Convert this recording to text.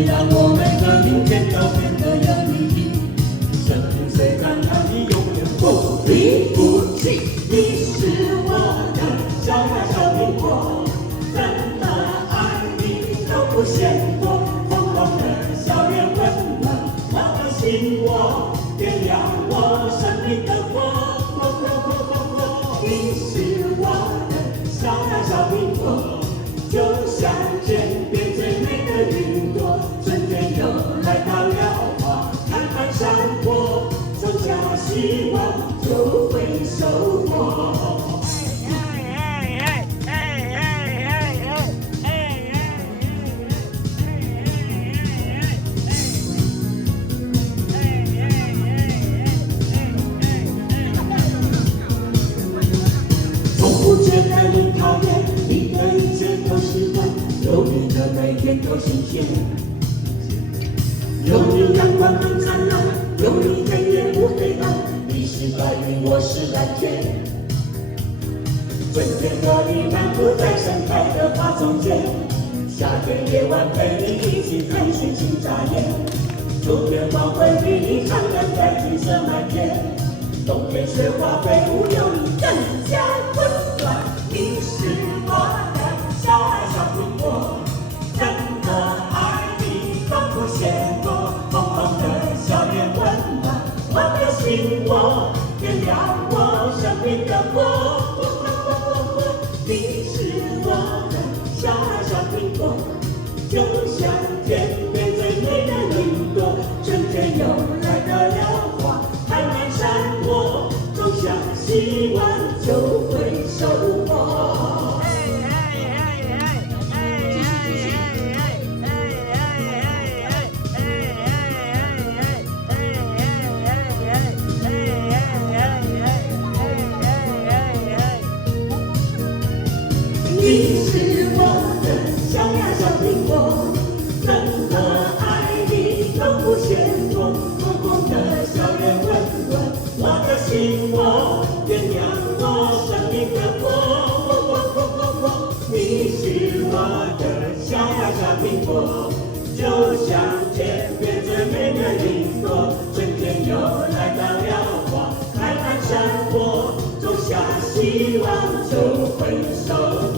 你让我们的明天都变得有意义。生命虽然让你永远不离不弃，你是我的小呀小苹果，真的爱你都不嫌多。红红的笑脸温暖我的心窝，点亮我生命的火。你是我的小呀小苹果，就像天边最美的云朵，春天又来到了花开满山坡，种下希望就会收获。从不觉得你讨厌，你的一切都是对，有你的每天都新鲜。有你阳光更灿烂，有你黑夜不黑暗，你是白云，我是蓝天。春天和你漫步在盛开的花丛间，夏天夜晚陪你一起看星星眨眼，秋天黄昏与你徜徉在橘色满天，冬天雪花飞舞有你更加温暖。你是我的小爱小苹果，真的爱你都不嫌多。红红的笑脸温暖我的心窝，点亮我生命的火。你是我的小爱小苹果，就像天边最美的云朵，春天又来到了花开满山坡，种下希望就会收获。你是我的小呀小苹果，真的爱你都不嫌多。红红的笑脸温暖我的心窝，点亮我生命的火。你是我的小呀小苹果，就像天边最美的云朵，春天又来到了花开满山坡，种下希望就会收获。